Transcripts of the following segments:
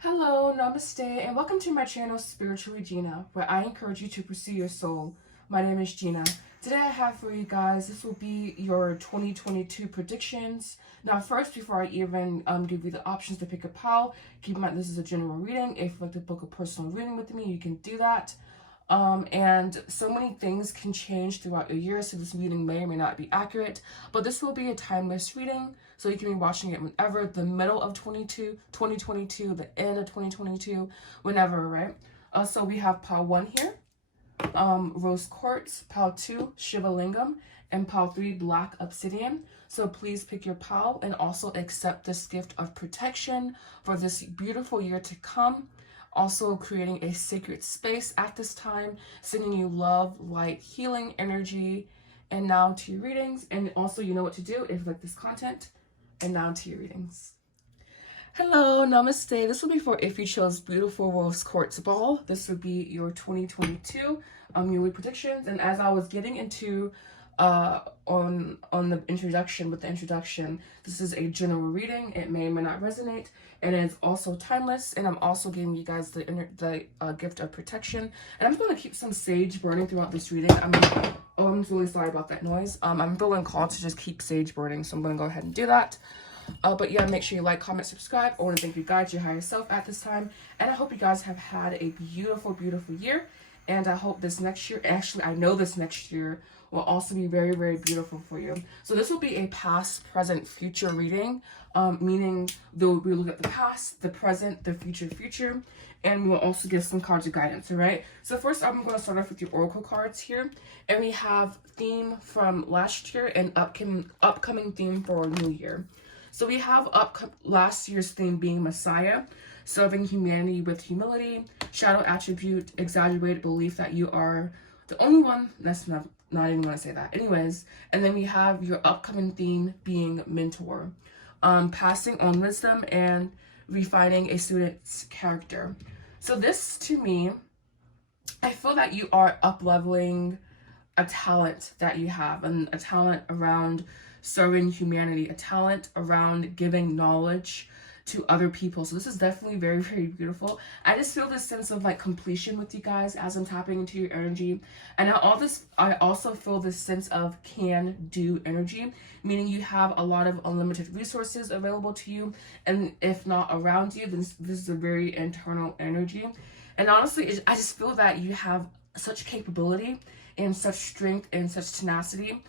Hello, Namaste, and welcome to my channel, Spiritually Gina, where I encourage you to pursue your soul. My name is Gina. Today I have for you guys, this will be your 2022 predictions. Now first, before I even give you the options to pick a pile, keep in mind this is a general reading. If you'd like to book a personal reading with me, you can do that. And so many things can change throughout your year, so this reading may or may not be accurate, but this will be a timeless reading, so you can be watching it whenever, the middle of 2022, the end of 2022, whenever, right? So we have pile 1 here, rose quartz, pile 2, Shiva Lingam, and pile 3, black obsidian. So please pick your pile and also accept this gift of protection for this beautiful year to come. Also creating a sacred space at this time, sending you love, light, healing energy. And now to your readings. And also, you know what to do if you like this content. And now to your readings. Hello, namaste. This will be for if you chose beautiful rose quartz ball. This would be your 2022 yearly predictions. And as I was getting into on the introduction, this is a general reading. It may or may not resonate, and it's also timeless. And I'm also giving you guys the gift of protection. And I'm going to keep some sage burning throughout this reading. I'm really sorry about that noise. I'm feeling called to just keep sage burning, so I'm going to go ahead and do that. But yeah, make sure you like, comment, subscribe. I want to thank you guys, your higher self at this time. And I hope you guys have had a beautiful, beautiful year. And I hope this next year, actually, I know this next year will also be very, very beautiful for you. So this will be a past, present, future reading, meaning we'll look at the past, the present, the future, and we'll also give some cards of guidance, all right? So first, I'm going to start off with your oracle cards here. And we have theme from last year and upcoming theme for new year. So we have last year's theme being Messiah, serving humanity with humility, shadow attribute, exaggerated belief that you are the only one. That's not even going to say that. Anyways, and then we have your upcoming theme being mentor, passing on wisdom and refining a student's character. So this, to me, I feel that you are up-leveling a talent that you have, and a talent around serving humanity, a talent around giving knowledge to other people. So this is definitely very, very beautiful. I just feel this sense of like completion with you guys as I'm tapping into your energy. And I also feel this sense of can-do energy, meaning you have a lot of unlimited resources available to you. And if not around you, then this is a very internal energy. And honestly, I just feel that you have such capability and such strength and such tenacity.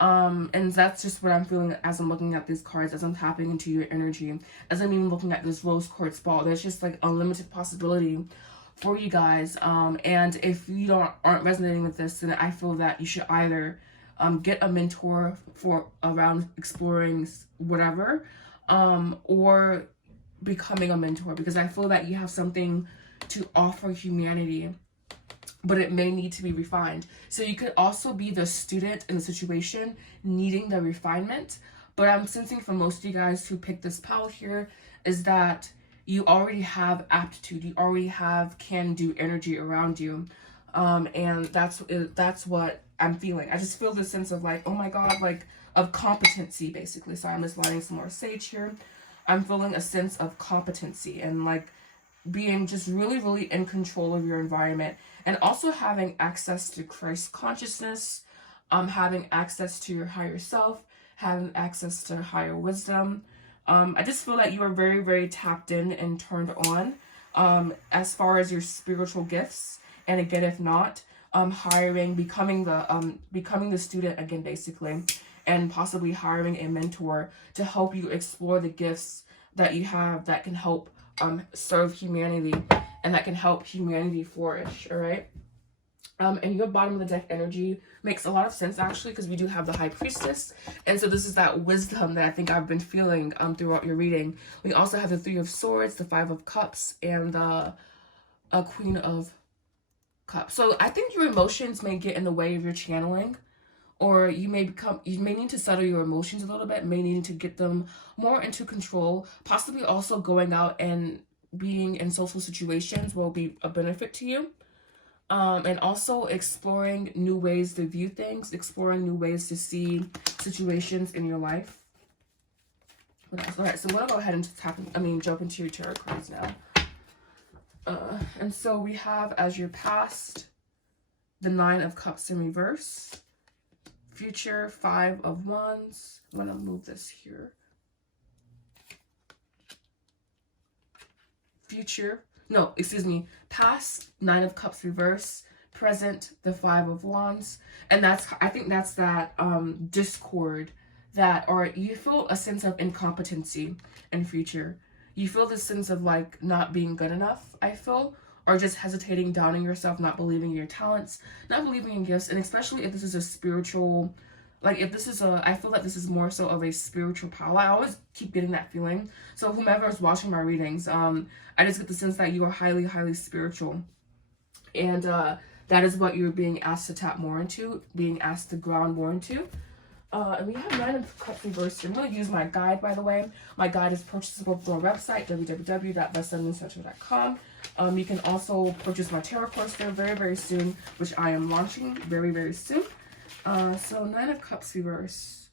And that's just what I'm feeling as I'm looking at these cards, as I'm tapping into your energy, as I'm even looking at this rose quartz ball. There's just like unlimited possibility for you guys. And if you aren't resonating with this, then I feel that you should either get a mentor for around exploring whatever, or becoming a mentor, because I feel that you have something to offer humanity, but it may need to be refined. So you could also be the student in the situation needing the refinement. But I'm sensing for most of you guys who picked this pile here is that you already have aptitude. You already have can-do energy around you. And that's what I'm feeling. I just feel this sense of like, oh my God, like of competency, basically. So I'm just lighting some more sage here. I'm feeling a sense of competency and like being just really, really in control of your environment, and also having access to Christ consciousness, having access to your higher self, having access to higher wisdom. I just feel that you are very, very tapped in and turned on as far as your spiritual gifts. And again, if not, becoming the student again, basically, and possibly hiring a mentor to help you explore the gifts that you have that can help serve humanity and that can help humanity flourish. All right. And your bottom of the deck energy makes a lot of sense, actually, because we do have the High Priestess. And so this is that wisdom that I think I've been feeling throughout your reading. We also have the Three of Swords, the Five of Cups, and the Queen of Cups. So I think your emotions may get in the way of your channeling, or you may need to settle your emotions a little bit, may need to get them more into control. Possibly also going out and being in social situations will be a benefit to you. And also exploring new ways to view things, exploring new ways to see situations in your life. What else? All right, so I'm going to go ahead and jump into your tarot cards now. And so we have as your past, the 9 of Cups in reverse. Future, 5 of Wands. I'm going to move this here. Future, no, excuse me, past, 9 of Cups reverse. Present, the 5 of Wands. And that's, I think that's that discord that, or you feel a sense of incompetency in future. You feel this sense of like not being good enough, I feel, or just hesitating, doubting yourself, not believing in your talents, not believing in gifts, and especially if this is a spiritual, like if this is a, I feel that this is more so of a spiritual power. I always keep getting that feeling. So whomever is watching my readings, I just get the sense that you are highly, highly spiritual. And that is what you're being asked to tap more into, being asked to ground more into. And we have 9 of Cups reversed. I'm going to use my guide, by the way. My guide is purchasable through our website, www.bestsellingstarter.com. You can also purchase my tarot course there very, very soon, which I am launching very, very soon. So 9 of Cups reverse.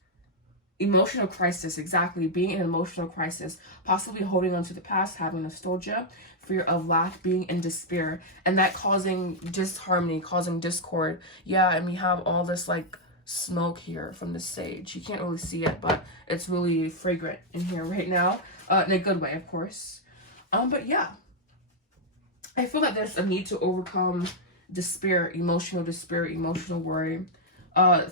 Emotional crisis, exactly. Being in an emotional crisis, possibly holding on to the past, having nostalgia, fear of lack, being in despair, and that causing disharmony, causing discord. Yeah, and we have all this like smoke here from the sage. You can't really see it, but it's really fragrant in here right now, in a good way, of course. But yeah, I feel that there's a need to overcome despair, emotional worry,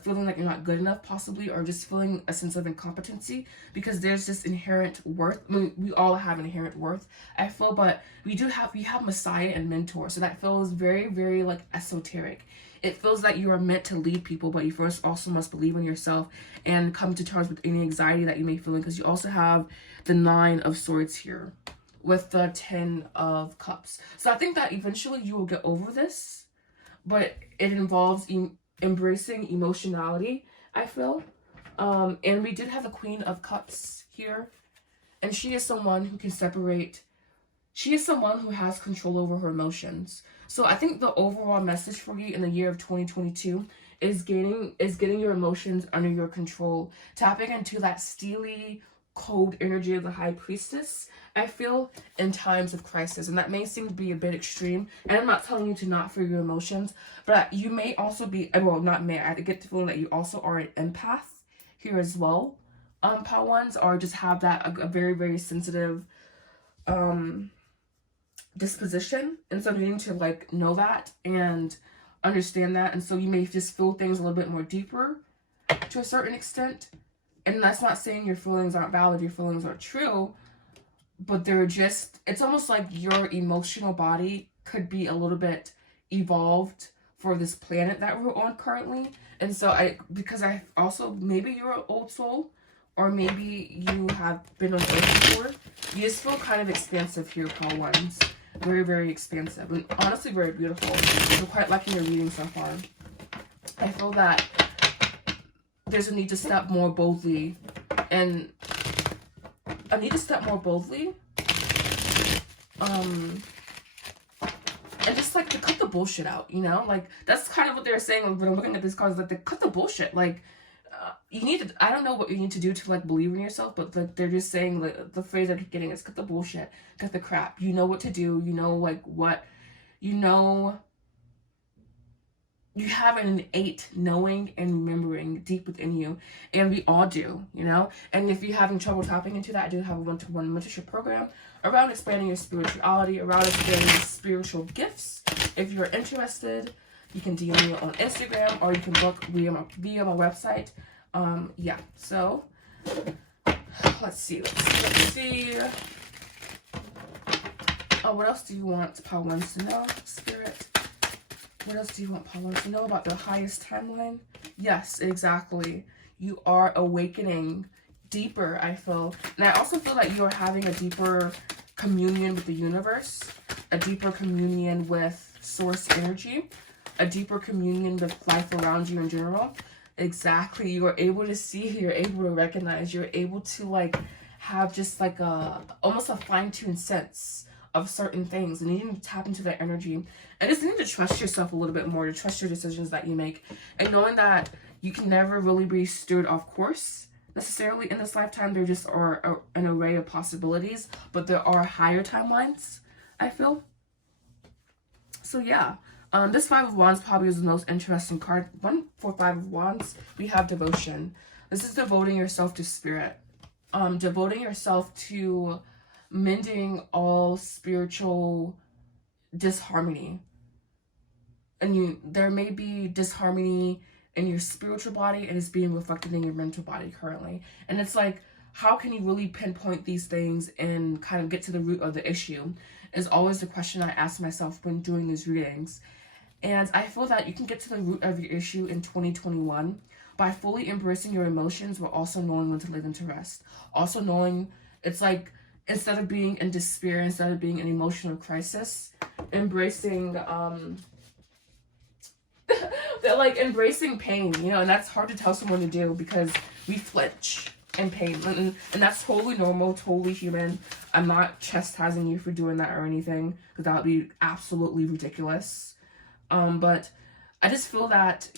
feeling like you're not good enough possibly, or just feeling a sense of incompetency, because there's this inherent worth. I mean, we all have inherent worth, I feel, but we have Messiah and mentor, so that feels very, very like esoteric. It feels that you are meant to lead people, but you first also must believe in yourself and come to terms with any anxiety that you may feel, because you also have the 9 of Swords here with the 10 of Cups. So I think that eventually you will get over this, but it involves embracing emotionality, I feel. And we did have the Queen of Cups here, and she is someone who can separate. She is someone who has control over her emotions. So I think the overall message for you in the year of 2022 is getting your emotions under your control, tapping into that steely, cold energy of the High Priestess, I feel, in times of crisis. And that may seem to be a bit extreme, and I'm not telling you to not feel your emotions, but you may also be, well, not may, I get the feeling that you also are an empath here as well, Power Ones, or just have that a very, very sensitive disposition, and so you need to like know that and understand that, and so you may just feel things a little bit more deeper to a certain extent. And that's not saying your feelings aren't valid, your feelings are true, but they're just, it's almost like your emotional body could be a little bit evolved for this planet that we're on currently. And so because I also, maybe you're an old soul, or maybe you have been on Earth before, you just feel kind of expansive here, Power Ones. Very, very expansive, and honestly very beautiful. I'm quite liking your reading so far. I feel that there's a need to step more boldly, and and just like to cut the bullshit out, you know? Like that's kind of what they're saying when I'm looking at these cards, like to cut the bullshit. Like you need to, I don't know what you need to do to like believe in yourself, but like they're just saying, like the phrase I keep getting is cut the bullshit, cut the crap. You know what to do, you know like what, you know, you have an innate knowing and remembering deep within you, and we all do, you know? And if you're having trouble tapping into that, I do have a one-to-one mentorship program around expanding your spirituality, around expanding your spiritual gifts. If you're interested, you can DM me on Instagram, or you can book via my website. Yeah, so let's see. Oh, what else do you want Power Ones to know, Spirit? What else do you want Power Ones to know about the highest timeline? Yes, exactly. You are awakening deeper, I feel. And I also feel like you're having a deeper communion with the universe, a deeper communion with source energy, a deeper communion with life around you in general. Exactly. You are able to see, you're able to recognize, you're able to like have just like almost a fine-tuned sense of certain things, and you need to tap into that energy, and just need to trust yourself a little bit more, to trust your decisions that you make, and knowing that you can never really be steered off course necessarily in this lifetime. There just are an array of possibilities, but there are higher timelines, I feel. So yeah, this Five of Wands probably is the most interesting card. One for Five of Wands, we have devotion. This is devoting yourself to spirit. Devoting yourself to mending all spiritual disharmony. And there may be disharmony in your spiritual body, and it's being reflected in your mental body currently. And it's like, how can you really pinpoint these things and kind of get to the root of the issue is always the question I ask myself when doing these readings. And I feel that you can get to the root of your issue in 2021 by fully embracing your emotions, but also knowing when to lay them to rest. Also knowing, it's like, instead of being in despair, instead of being in emotional crisis, embracing, they're like embracing pain, you know, and that's hard to tell someone to do because we flinch in pain. And that's totally normal, totally human. I'm not chastising you for doing that or anything, because that would be absolutely ridiculous. But I just feel that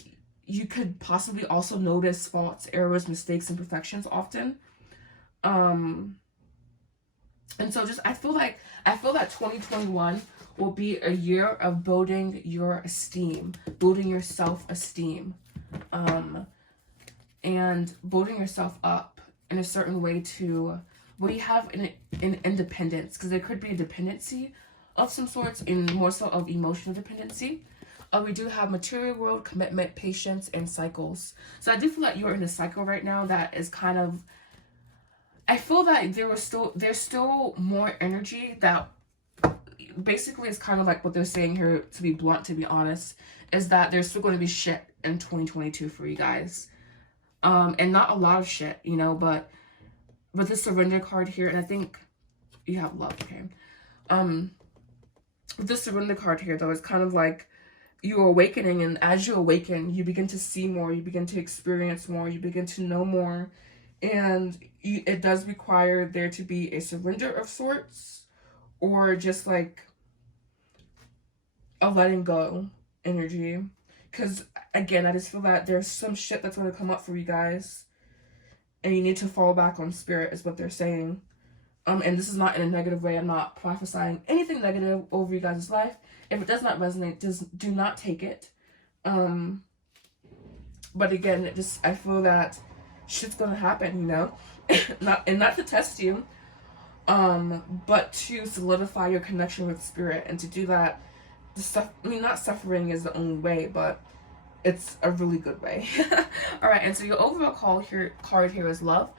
you could possibly also notice faults, errors, mistakes, and imperfections often. And so just I feel that 2021 will be a year of building your esteem, building your self-esteem, and building yourself up in a certain way to where you have an independence, because there could be a dependency of some sorts, and more so of emotional dependency. We do have material world, commitment, patience, and cycles. So I do feel like you're in a cycle right now that is kind of, I feel that there's still more energy that basically is kind of like what they're saying here, to be blunt, to be honest, is that there's still going to be shit in 2022 for you guys. And not a lot of shit, you know, but with the surrender card here, and I think you have love, okay. With the surrender card here, though, it's kind of like you're awakening, and as you awaken, you begin to see more, you begin to experience more, you begin to know more, and it does require there to be a surrender of sorts, or just like a letting go energy. Because again, I just feel that there's some shit that's going to come up for you guys, and you need to fall back on spirit, is what they're saying. And this is not in a negative way. I'm not prophesying anything negative over you guys' life. If it does not resonate, do not take it. But again, I feel that shit's gonna happen, you know, not to test you, but to solidify your connection with spirit. And to do that, not suffering is the only way, but it's a really good way. All right, and so your overall card here is love.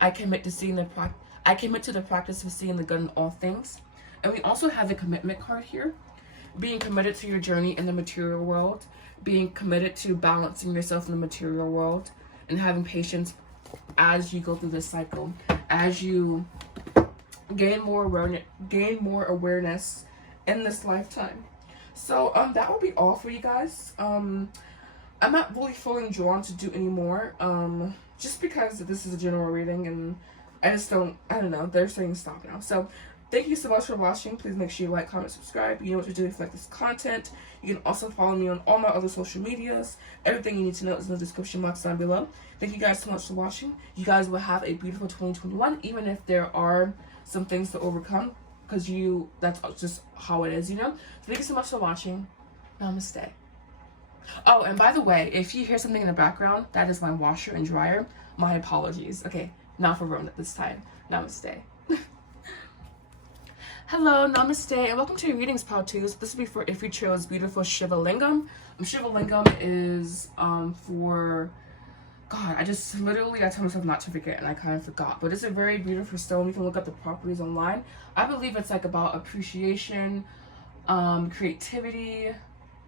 I commit to the practice of seeing the good in all things. And we also have the commitment card here, being committed to your journey in the material world, being committed to balancing yourself in the material world, and having patience as you go through this cycle, as you gain more awareness in this lifetime. So that will be all for you guys. I'm not really feeling drawn to do any more, just because this is a general reading, and I don't know, they're saying stop now. So thank you so much for watching. Please make sure you like, comment, subscribe. You know what to do if you like this content. You can also follow me on all my other social medias. Everything you need to know is in the description box down below. Thank you guys so much for watching. You guys will have a beautiful 2021, even if there are some things to overcome, because that's just how it is, you know? So thank you so much for watching. Namaste. Oh, and by the way, if you hear something in the background, that is my washer and dryer. My apologies. Okay, not for Rona this time. Namaste. Hello, namaste, and welcome to your readings, Pal 2s. This will be for if you chose beautiful Shiva Lingam. Shiva Lingam is for, God, I told myself not to forget, and I kind of forgot. But it's a very beautiful stone. You can look up the properties online. I believe it's like about appreciation, creativity,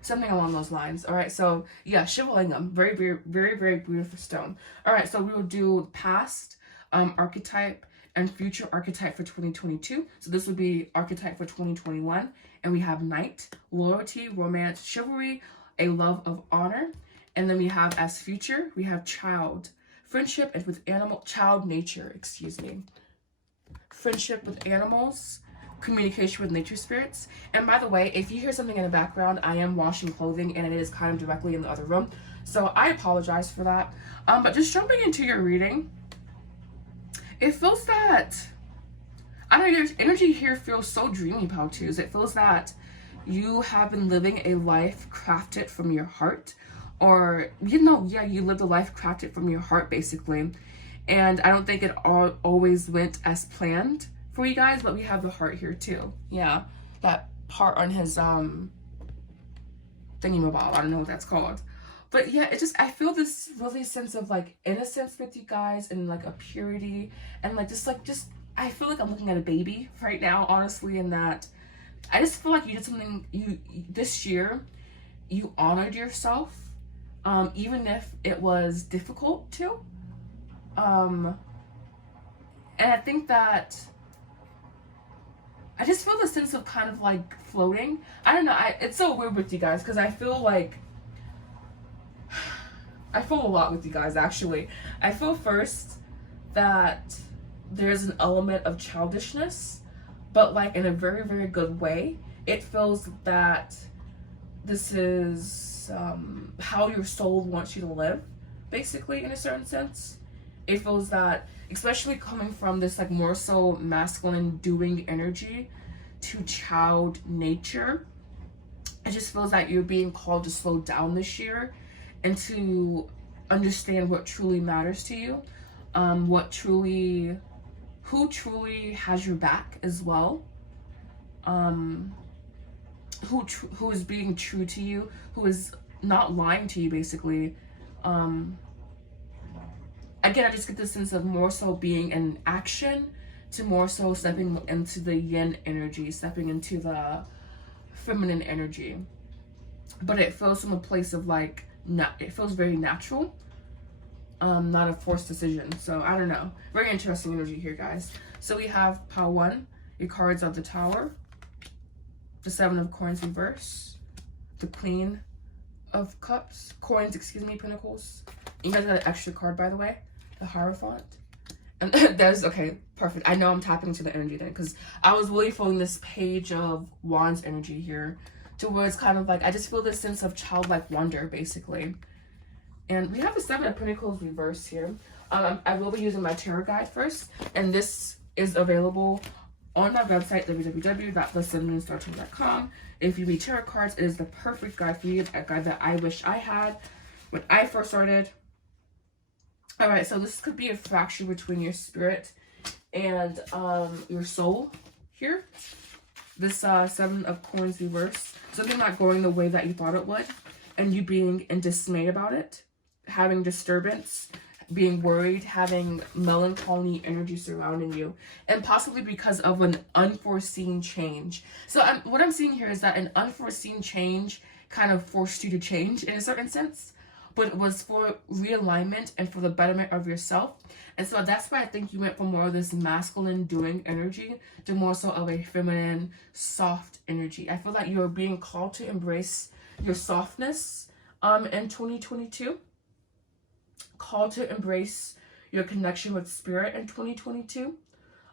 something along those lines. All right, so yeah, Shiva Lingam, very, very, very, very beautiful stone. All right, so we will do past archetype and future archetype for 2022. So this would be archetype for 2021. And we have knight, loyalty, romance, chivalry, a love of honor. And then we have as future, we have child, friendship and with child nature, excuse me. Friendship with animals, communication with nature spirits. And by the way, if you hear something in the background, I am washing clothing, and it is kind of directly in the other room. So I apologize for that. But just jumping into your reading, it feels that, I don't know, your energy here feels so dreamy, Pal 2s. It feels that you have been living a life crafted from your heart, or you lived a life crafted from your heart basically. And I don't think it always went as planned for you guys, but we have the heart here too. Yeah, that part on his thingy-mabob, I don't know what that's called. But yeah, it just, I feel this really sense of like innocence with you guys, and like a purity, and like just I feel like I'm looking at a baby right now, honestly, in that I just feel like you did something, you this year, you honored yourself, even if it was difficult to. And I think that I just feel the sense of kind of like floating. I don't know, it's so weird with you guys, because I feel like I feel a lot with you guys, actually. I feel first that there's an element of childishness, but like in a very, very good way. It feels that this is how your soul wants you to live, basically, in a certain sense. It feels that, especially coming from this like more so masculine doing energy to child nature, it just feels that you're being called to slow down this year and to understand what truly matters to you, who truly has your back as well, who is being true to you, who is not lying to you, basically. Again, I just get this sense of more so being in action to more so stepping into the yin energy, stepping into the feminine energy. But it feels from a place of like, it feels very natural, not a forced decision. So I don't know, very interesting energy here, guys. So we have pile 1, your cards of the Tower, the 7 of Coins reverse, the Queen of Cups, Pentacles. You guys got an extra card, by the way, the Hierophant. And there's, okay, perfect. I know I'm tapping into the energy then, because I was really feeling this Page of Wands energy here, to where it's kind of like, I just feel this sense of childlike wonder, basically. And we have the 7 of Pentacles reversed here. I will be using my tarot guide first, and this is available on my website, www.thesunmoonstartarot.com. If you read tarot cards, it is the perfect guide for you, a guide that I wish I had when I first started. Alright, so this could be a fracture between your spirit and your soul here. This 7 of Coins reversed. Something not going the way that you thought it would, and you being in dismay about it, having disturbance, being worried, having melancholy energy surrounding you, and possibly because of an unforeseen change. So what I'm seeing here is that an unforeseen change kind of forced you to change in a certain sense, but it was for realignment and for the betterment of yourself. And so that's why I think you went from more of this masculine doing energy to more so of a feminine, soft energy. I feel like you're being called to embrace your softness in 2022. Called to embrace your connection with spirit in 2022.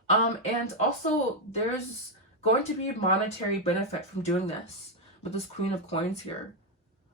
And also there's going to be a monetary benefit from doing this with this Queen of Coins here.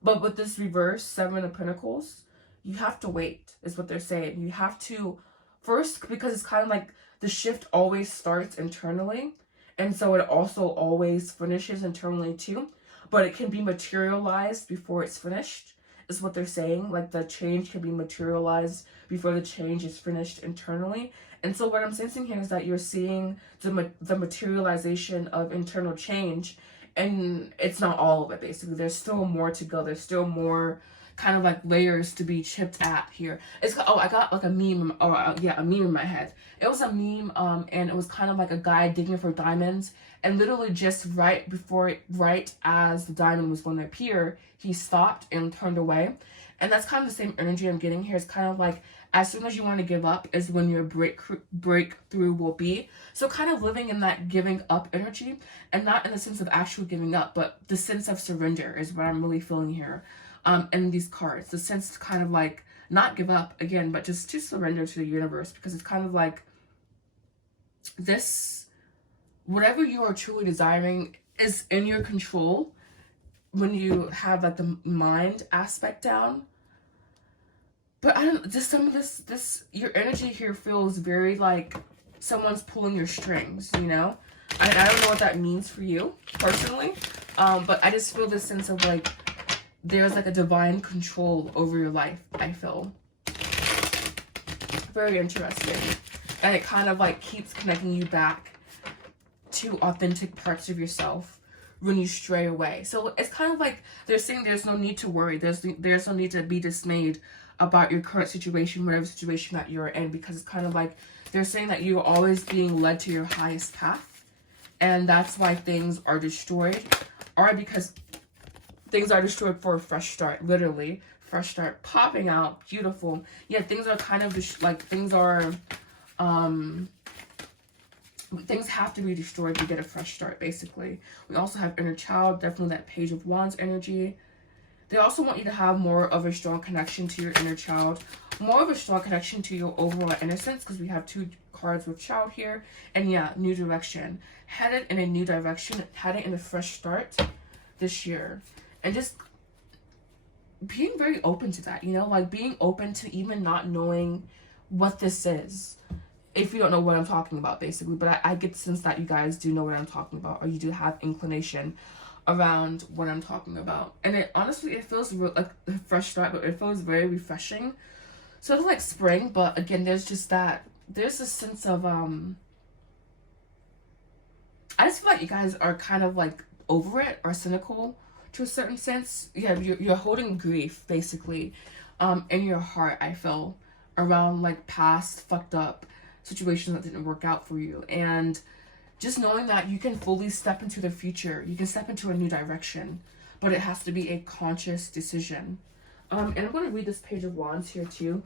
But with this reverse 7 of Pentacles, you have to wait, is what they're saying. You have to first, because it's kind of like the shift always starts internally, and so it also always finishes internally too, but it can be materialized before it's finished, is what they're saying. Like the change can be materialized before the change is finished internally. And so what I'm sensing here is that you're seeing the materialization of internal change, and it's not all of it, basically. There's still more to go. There's still more kind of like layers to be chipped at here. It's, oh, I got like a meme, a meme in my head. It was a meme, and it was kind of like a guy digging for diamonds, and literally just right as the diamond was going to appear, he stopped and turned away. And that's kind of the same energy I'm getting here. It's kind of like, as soon as you want to give up is when your breakthrough will be. So kind of living in that giving up energy, and not in the sense of actually giving up, but the sense of surrender is what I'm really feeling here. In these cards, the sense to kind of like not give up again, but just to surrender to the universe, because it's kind of like this, whatever you are truly desiring is in your control when you have like the mind aspect down. But I don't, just some of this, your energy here feels very like someone's pulling your strings, you know? I don't know what that means for you personally, but I just feel this sense of like there's like a divine control over your life. I feel very interesting, and it kind of like keeps connecting you back to authentic parts of yourself when you stray away. So it's kind of like they're saying there's no need to worry, there's no need to be dismayed about your current situation, whatever situation that you're in, because it's kind of like they're saying that you're always being led to your highest path, and that's why things are destroyed, or because things are destroyed for a fresh start, literally fresh start, popping out, beautiful. Yeah, things are kind of like things have to be destroyed to get a fresh start, basically. We also have inner child, definitely that Page of Wands energy. They also want you to have more of a strong connection to your inner child, more of a strong connection to your overall innocence, because we have 2 cards with child here. And yeah, new direction. Headed in a new direction, headed in a fresh start this year. And just being very open to that, you know, like being open to even not knowing what this is. If you don't know what I'm talking about, basically. But I get the sense that you guys do know what I'm talking about, or you do have inclination around what I'm talking about. And it honestly, it feels like a fresh start, but it feels very refreshing. Sort of like spring, but again, there's just that, there's a sense of, I just feel like you guys are kind of like over it, or cynical to a certain sense. Yeah, you're holding grief, basically, in your heart, I feel, around like past fucked up situations that didn't work out for you. And just knowing that you can fully step into the future, you can step into a new direction, but it has to be a conscious decision. And I'm going to read this Page of Wands here too,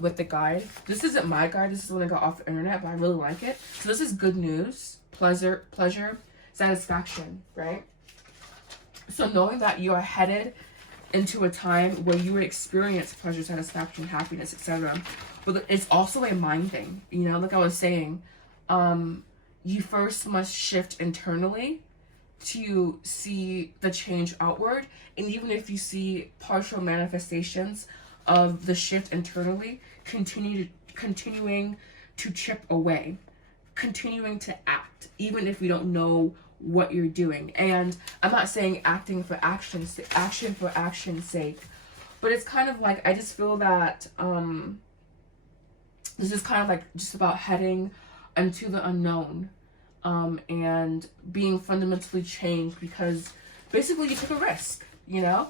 with the guide. This isn't my guide, this is one I got off the internet, but I really like it. So this is good news, pleasure, satisfaction, right? So knowing that you are headed into a time where you would experience pleasure, satisfaction, happiness, etc. But it's also a mind thing, you know, like I was saying, you first must shift internally to see the change outward. And even if you see partial manifestations of the shift internally, continuing to chip away, continuing to act, even if we don't know what you're doing. And I'm not saying acting for action for action's sake, but it's kind of like, I just feel that this is kind of like just about heading into the unknown, and being fundamentally changed, because basically you took a risk, you know.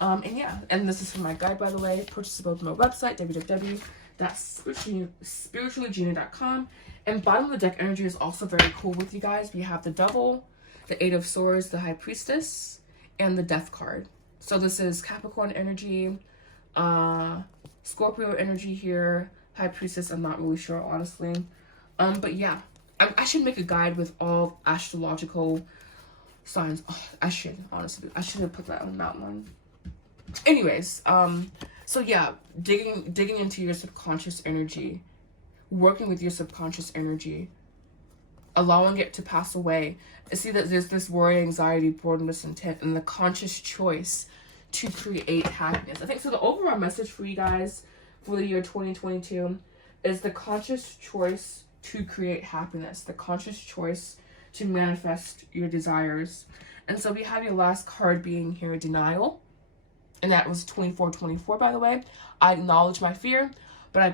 And yeah, and this is from my guide, by the way, purchasable from my website, www.spirituallygina.com. And bottom of the deck energy is also very cool with you guys. We have the Devil, the 8 of Swords, the High Priestess, and the Death card. So this is Capricorn energy, Scorpio energy here, High Priestess, I'm not really sure, honestly. But yeah, I should make a guide with all astrological signs. Oh, I should, honestly. I should have put that on that one. Anyways, so yeah, digging into your subconscious energy, working with your subconscious energy, allowing it to pass away. I see that there's this worry, anxiety, boredom, discontent, and the conscious choice to create happiness. I think so. The overall message for you guys for the year 2022 is the conscious choice to create happiness, the conscious choice to manifest your desires. And so we have your last card being here, Denial. And that was 2424, by the way. I acknowledge my fear, but I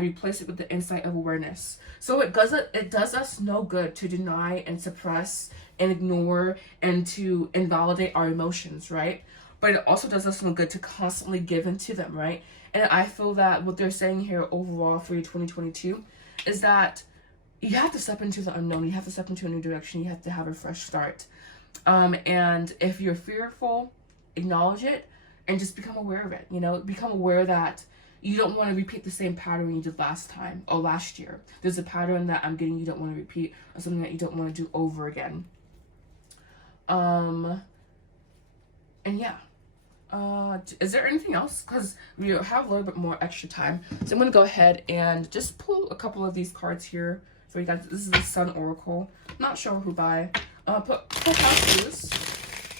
replace it with the insight of awareness. So it does us no good to deny and suppress and ignore and to invalidate our emotions, right? But it also does us no good to constantly give into them, right? And I feel that what they're saying here overall for your 2022 is that you have to step into the unknown. You have to step into a new direction. You have to have a fresh start. And if you're fearful, acknowledge it and just become aware of it. You know, become aware that you don't want to repeat the same pattern you did last time or last year. There's a pattern that I'm getting you don't want to repeat, or something that you don't want to do over again. And yeah. Is there anything else? Because we have a little bit more extra time. So I'm going to go ahead and just pull a couple of these cards here for you guys. This is the Sun Oracle. Not sure who by. Put house views.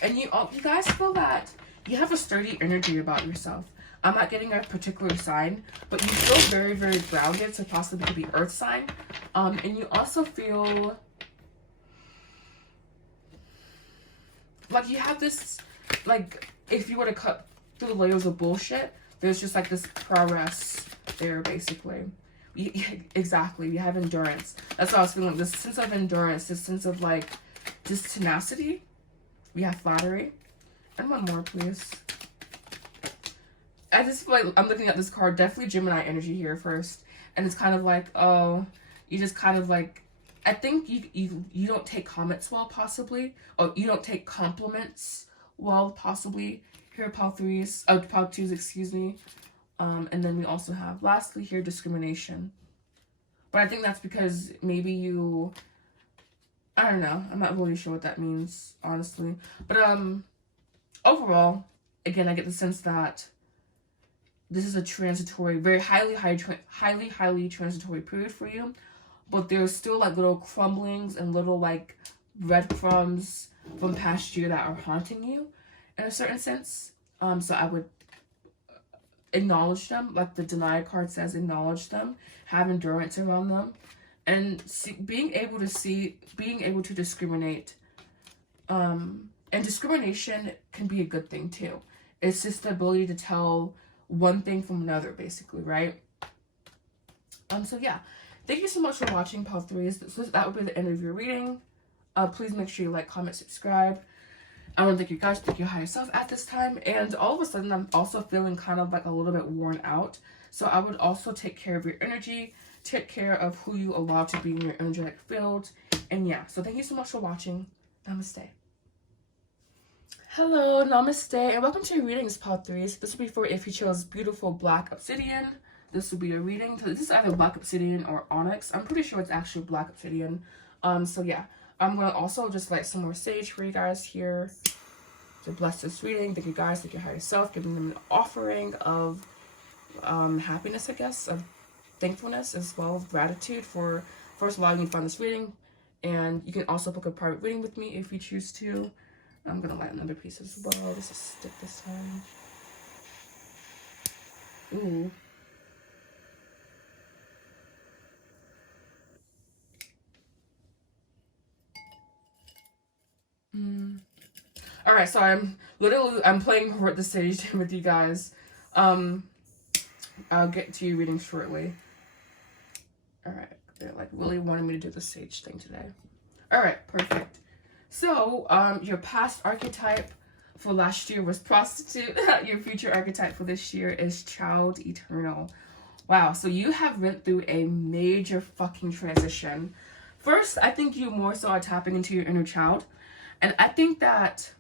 And you guys feel that you have a sturdy energy about yourself. I'm not getting a particular sign, but you feel very, very grounded, so possibly could be earth sign. And you also feel like you have this, like if you were to cut through the layers of bullshit, there's just like this progress there, basically. Exactly. We have endurance. That's what I was feeling. This sense of endurance, this sense of like just tenacity. We have flattery. And one more, please. I just feel like I'm looking at this card. Definitely Gemini energy here first. And it's kind of like, oh, you just kind of like, I think you don't take comments well, possibly. Or you don't take compliments well, possibly. Here, pile 2s, excuse me. And then we also have, lastly here, discrimination. But I think that's because maybe you, I don't know. I'm not really sure what that means, honestly. But overall, again, I get the sense that this is a transitory, very highly transitory period for you. But there's still like little crumblings and little like breadcrumbs from past year that are haunting you in a certain sense. So I would acknowledge them, like the denial card says, acknowledge them, have endurance around them, and being able to discriminate. And discrimination can be a good thing too. It's just the ability to tell one thing from another, basically, right? So yeah, thank you so much for watching, pile 3s. So that would be the end of your reading. Please make sure you like, comment, subscribe. I want to thank you guys, thank your higher self at this time. And all of a sudden, I'm also feeling kind of like a little bit worn out. So I would also take care of your energy, take care of who you allow to be in your energetic field. And yeah, so thank you so much for watching. Namaste. Hello, namaste, and welcome to your readings, pile 3s. This will be for if you chose beautiful black obsidian. This will be your reading. So this is either black obsidian or onyx. I'm pretty sure it's actually black obsidian. So yeah. I'm going to also just light some more sage for you guys here to bless this reading. Thank you guys, thank your higher self, giving them an offering of happiness, I guess, of thankfulness, as well as gratitude for first allowing me to find this reading. And you can also book a private reading with me if you choose to. I'm going to light another piece as well. This is stick this time. Ooh. Alright, so I'm playing Hort the Sage with you guys. I'll get to your reading shortly. Alright, they're like really wanting me to do the sage thing today. Alright, perfect. So, your past archetype for last year was prostitute. Your future archetype for this year is child eternal. Wow, so you have went through a major fucking transition. First, I think you more so are tapping into your inner child. And I think that,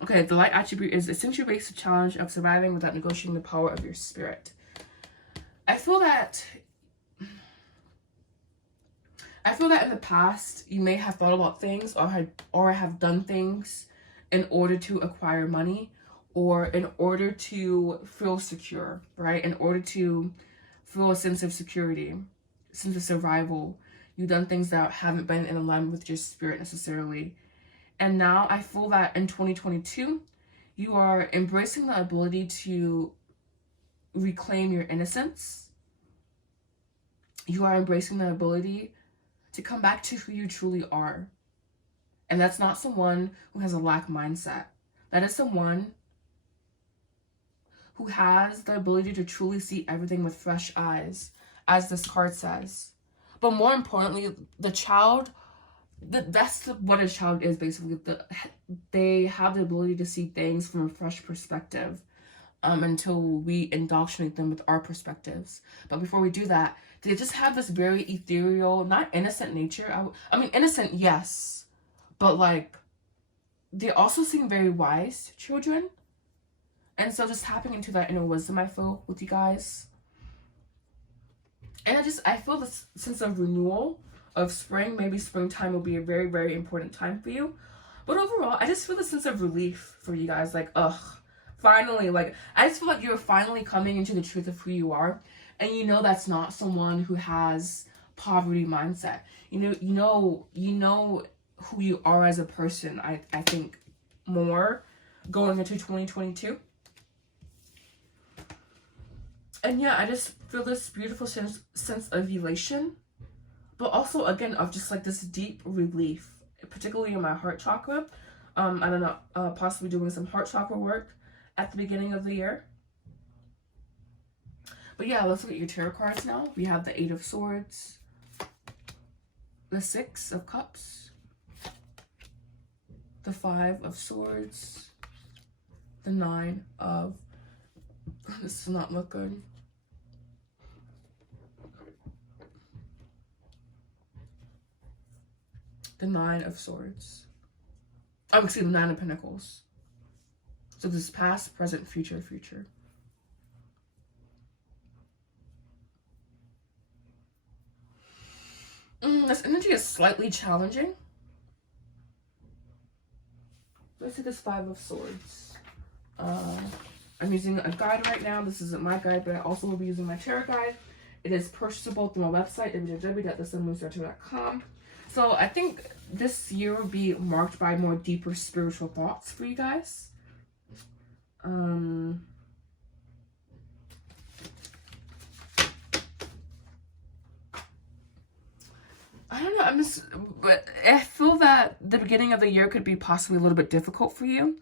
okay, the light attribute is essentially makes the challenge of surviving without negotiating the power of your spirit. I feel that in the past, you may have thought about things or have done things in order to acquire money or in order to feel secure, right? In order to feel a sense of security, sense of survival. You've done things that haven't been in alignment with your spirit necessarily. And now I feel that in 2022, you are embracing the ability to reclaim your innocence. You are embracing the ability to come back to who you truly are. And that's not someone who has a lack mindset. That is someone who has the ability to truly see everything with fresh eyes, as this card says. But more importantly, the child, that's what a child is, basically. They have the ability to see things from a fresh perspective until we indoctrinate them with our perspectives. But before we do that, they just have this very ethereal, not innocent nature. I mean, innocent, yes. But like, they also seem very wise children. And so just tapping into that inner wisdom, I feel, with you guys. And I feel this sense of renewal of spring. Maybe springtime will be a very, very important time for you. But overall, I just feel a sense of relief for you guys. Like, ugh, finally, like, I just feel like you're finally coming into the truth of who you are. And you know that's not someone who has poverty mindset. You know who you are as a person, I think, more going into 2022. And yeah, I just feel this beautiful sense of elation, but also, again, of just like this deep relief, particularly in my heart chakra, I don't know, possibly doing some heart chakra work at the beginning of the year. But yeah, let's look at your tarot cards now. We have the 8 of Swords, the 6 of Cups, the 5 of Swords, the 9 of... This does not look good. The 9 of Swords. I'm excuse me, the 9 of Pentacles. So this is past, present, future, future. This energy is slightly challenging. Let's see this 5 of Swords. I'm using a guide right now. This isn't my guide, but I also will be using my tarot guide. It is purchasable through my website, www.thesunmoonstartarot.com. So I think this year will be marked by more deeper spiritual thoughts for you guys. I don't know, but I feel that the beginning of the year could be possibly a little bit difficult for you.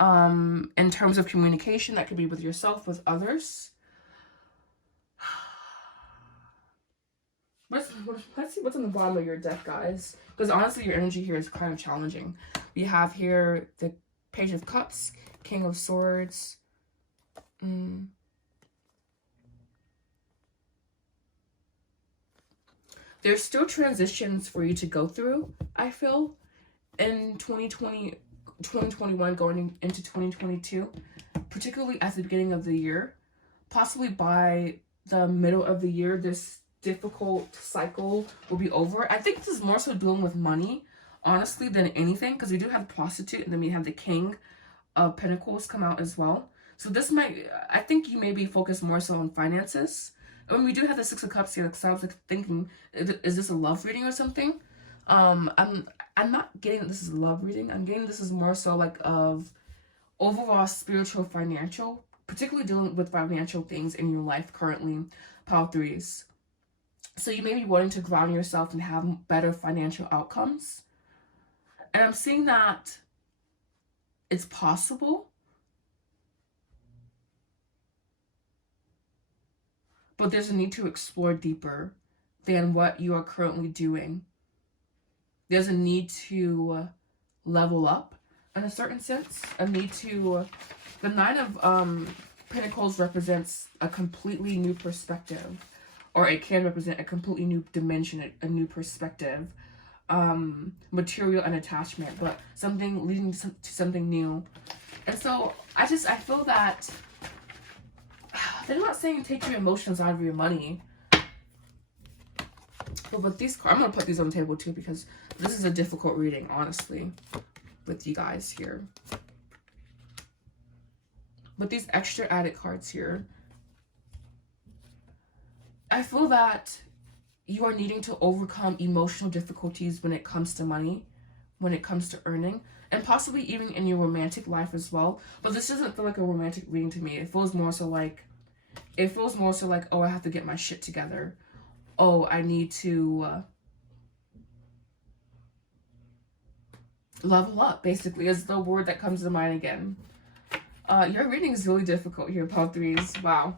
In terms of communication, that could be with yourself, with others. Let's see what's on the bottom of your deck, guys. Because honestly, your energy here is kind of challenging. We have here the Page of Cups, King of Swords. There's still transitions for you to go through, I feel, in 2021 going into 2022, particularly at the beginning of the year. Possibly by the middle of the year, this difficult cycle will be over. I think this is more so dealing with money, honestly, than anything, because we do have the prostitute, and then we have the King of Pentacles come out as well. So this might, I think you may be focused more so on finances. And we do have the 6 of Cups here, because I was like thinking, is this a love reading or something? I'm not getting that this is a love reading. I'm getting this is more so like of overall spiritual, financial, particularly dealing with financial things in your life currently, Power 3s. So you may be wanting to ground yourself and have better financial outcomes. And I'm seeing that it's possible. But there's a need to explore deeper than what you are currently doing. There's a need to level up in a certain sense. A need to... The 9 of Pentacles represents a completely new perspective. Or it can represent a completely new dimension, a new perspective. Material and attachment. But something leading to something new. And so, I feel that... They're not saying take your emotions out of your money. But with these cards, I'm going to put these on the table too, because this is a difficult reading, honestly, with you guys here. But these extra added cards here, I feel that you are needing to overcome emotional difficulties when it comes to money, when it comes to earning, and possibly even in your romantic life as well. But this doesn't feel like a romantic reading to me. It feels more so like, oh, I have to get my shit together. Oh, I need to level up, basically, is the word that comes to mind again. Your reading is really difficult here, Power 3s. Wow.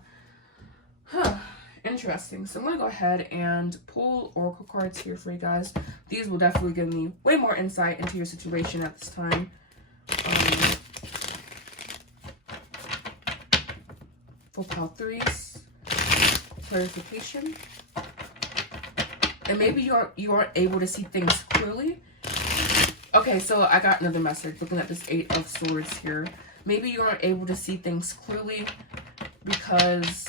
Interesting. So I'm going to go ahead and pull oracle cards here for you guys. These will definitely give me way more insight into your situation at this time. For Power 3s, clarification. And maybe you aren't able to see things clearly. Okay, so I got another message looking at this 8 of Swords here. Maybe you aren't able to see things clearly because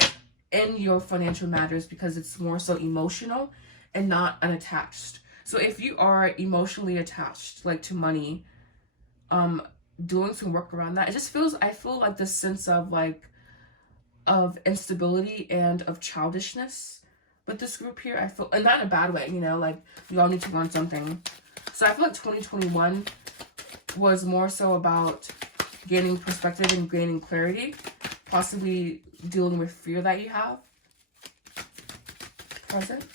in your financial matters, because it's more so emotional and not unattached. So if you are emotionally attached, like to money, doing some work around that, it just feels, I feel like this sense of like, of instability and of childishness with this group here. I feel, and not in a bad way, you know, like we all need to learn something. So I feel like 2021 was more so about gaining perspective and gaining clarity, possibly dealing with fear that you have. Present.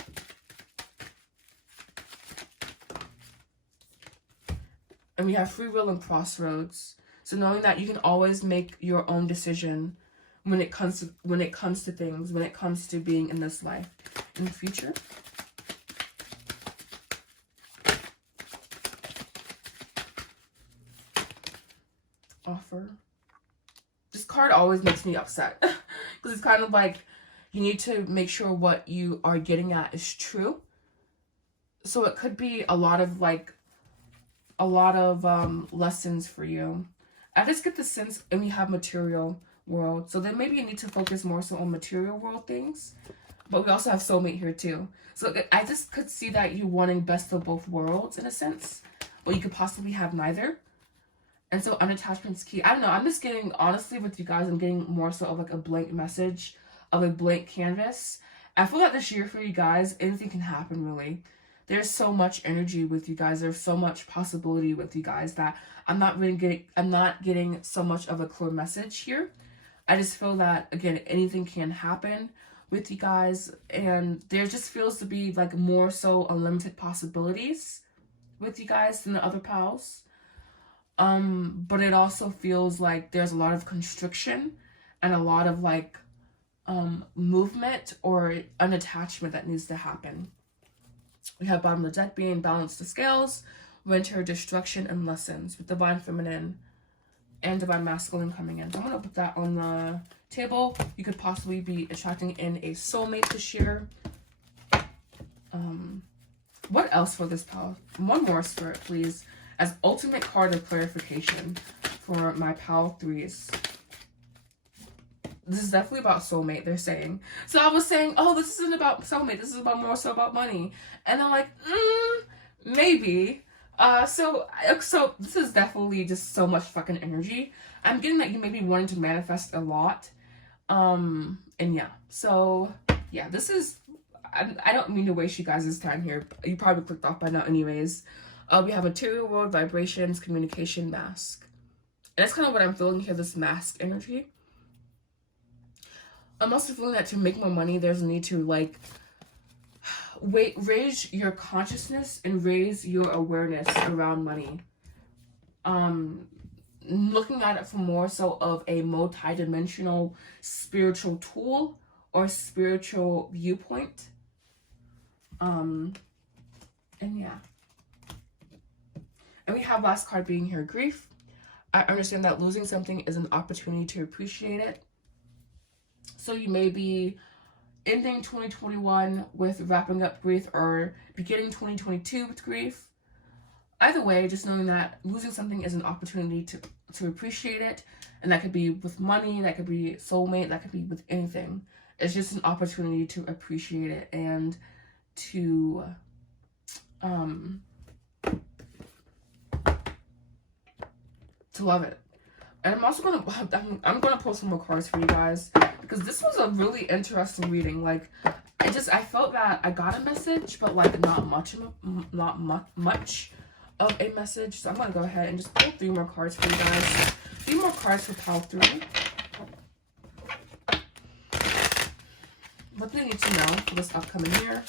And we have free will and crossroads. So knowing that you can always make your own decision when it comes to things, when it comes to being in this life. In the future. Offer. This card always makes me upset. Because it's kind of like you need to make sure what you are getting at is true. So it could be a lot of lessons for you. I just get the sense, and we have material world. So then maybe you need to focus more so on material world things. But we also have soulmate here too. So I just could see that you wanting best of both worlds in a sense. But you could possibly have neither. And so unattachment's key. I don't know. I'm just getting, honestly, with you guys, I'm getting more so of like a blank message, of a blank canvas. I feel like this year for you guys, anything can happen really. There's so much energy with you guys. There's so much possibility with you guys that I'm not getting so much of a clear message here. I just feel that, again, anything can happen with you guys. And there just feels to be like more so unlimited possibilities with you guys than the other pals. But it also feels like there's a lot of constriction and a lot of like movement or unattachment that needs to happen. We have bottom of the deck being balance the scales, winter, destruction, and lessons, with divine feminine and divine masculine coming in. So I'm going to put that on the table. You could possibly be attracting in a soulmate this year. What else for this pal? One more, Spirit, please. As ultimate card of clarification for my pal 3s. This is definitely about soulmate, they're saying. So I was saying, oh, this isn't about soulmate. This is about more so about money. And I'm like, maybe. So this is definitely just so much fucking energy. I'm getting that you may be wanting to manifest a lot. And yeah. So, yeah, this is... I don't mean to waste you guys' time here. You probably clicked off by now anyways. We have material world, vibrations, communication, mask. And that's kind of what I'm feeling here, this mask energy. I'm also feeling that to make more money, there's a need to, like, raise your consciousness and raise your awareness around money. Looking at it from more so of a multi-dimensional spiritual tool or spiritual viewpoint. And yeah. And we have last card being here, grief. I understand that losing something is an opportunity to appreciate it. So you may be ending 2021 with wrapping up grief or beginning 2022 with grief. Either way, just knowing that losing something is an opportunity to appreciate it. And that could be with money, that could be soulmate, that could be with anything. It's just an opportunity to appreciate it and to love it. And I'm also I'm gonna pull some more cards for you guys because this was a really interesting reading. Like, I felt that I got a message, but like not much of a message. So I'm gonna go ahead and just pull 3 more cards for you guys. 3 more cards for pile 3. What do they need to know for this upcoming year?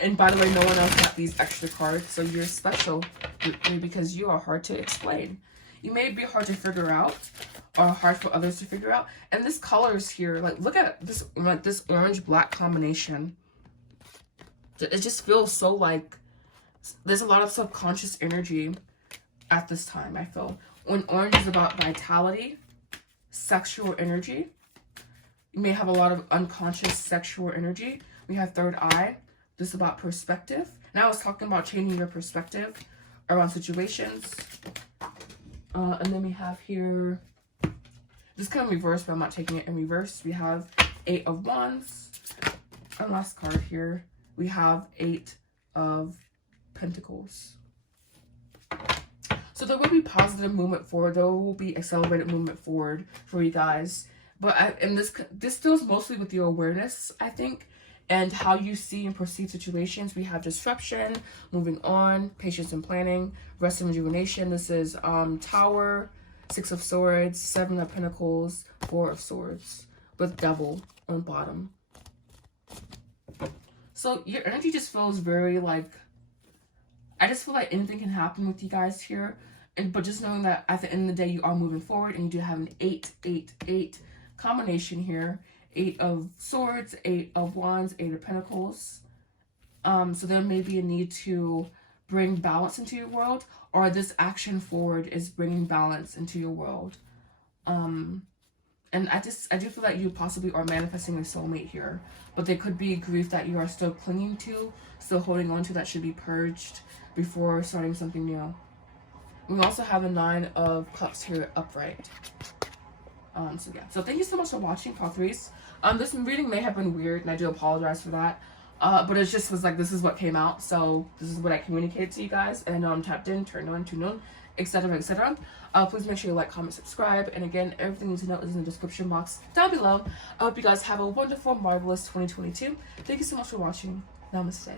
And by the way, no one else got these extra cards, so you're special because you are hard to explain. You may be hard to figure out or hard for others to figure out. And this colors here, like, look at this, like, this orange-black combination. It just feels so like there's a lot of subconscious energy at this time, I feel. When orange is about vitality, sexual energy, you may have a lot of unconscious sexual energy. We have third eye. This is about perspective. And I was talking about changing your perspective around situations. And then we have here, this kind of reverse, but I'm not taking it in reverse. We have 8 of Wands. And last card here, we have 8 of Pentacles. So there will be positive movement forward. There will be accelerated movement forward for you guys. But this deals mostly with your awareness, I think, and how you see and perceive situations. We have disruption, moving on, patience and planning, rest and rejuvenation. This is Tower, 6 of Swords, 7 of Pentacles, 4 of Swords, with Devil on bottom. So your energy just feels very like I just feel like anything can happen with you guys here. But just knowing that at the end of the day, you are moving forward, and you do have an 8, 8, 8 combination here. 8 of Swords, 8 of Wands, 8 of Pentacles. So there may be a need to bring balance into your world, or this action forward is bringing balance into your world. And I do feel that you possibly are manifesting a soulmate here, but there could be grief that you are still clinging to, still holding on to, that should be purged before starting something new. We also have the 9 of Cups here upright. So yeah, so thank you so much for watching, call threes. This reading may have been weird, and I do apologize for that. But it just was like, this is what came out, so this is what I communicated to you guys, and I know I'm tapped in, turned on, tuned on, etc, etc. Please make sure you like, comment, subscribe, and again, everything you need to know is in the description box down below. I hope you guys have a wonderful, marvelous 2022. Thank you so much for watching. Namaste.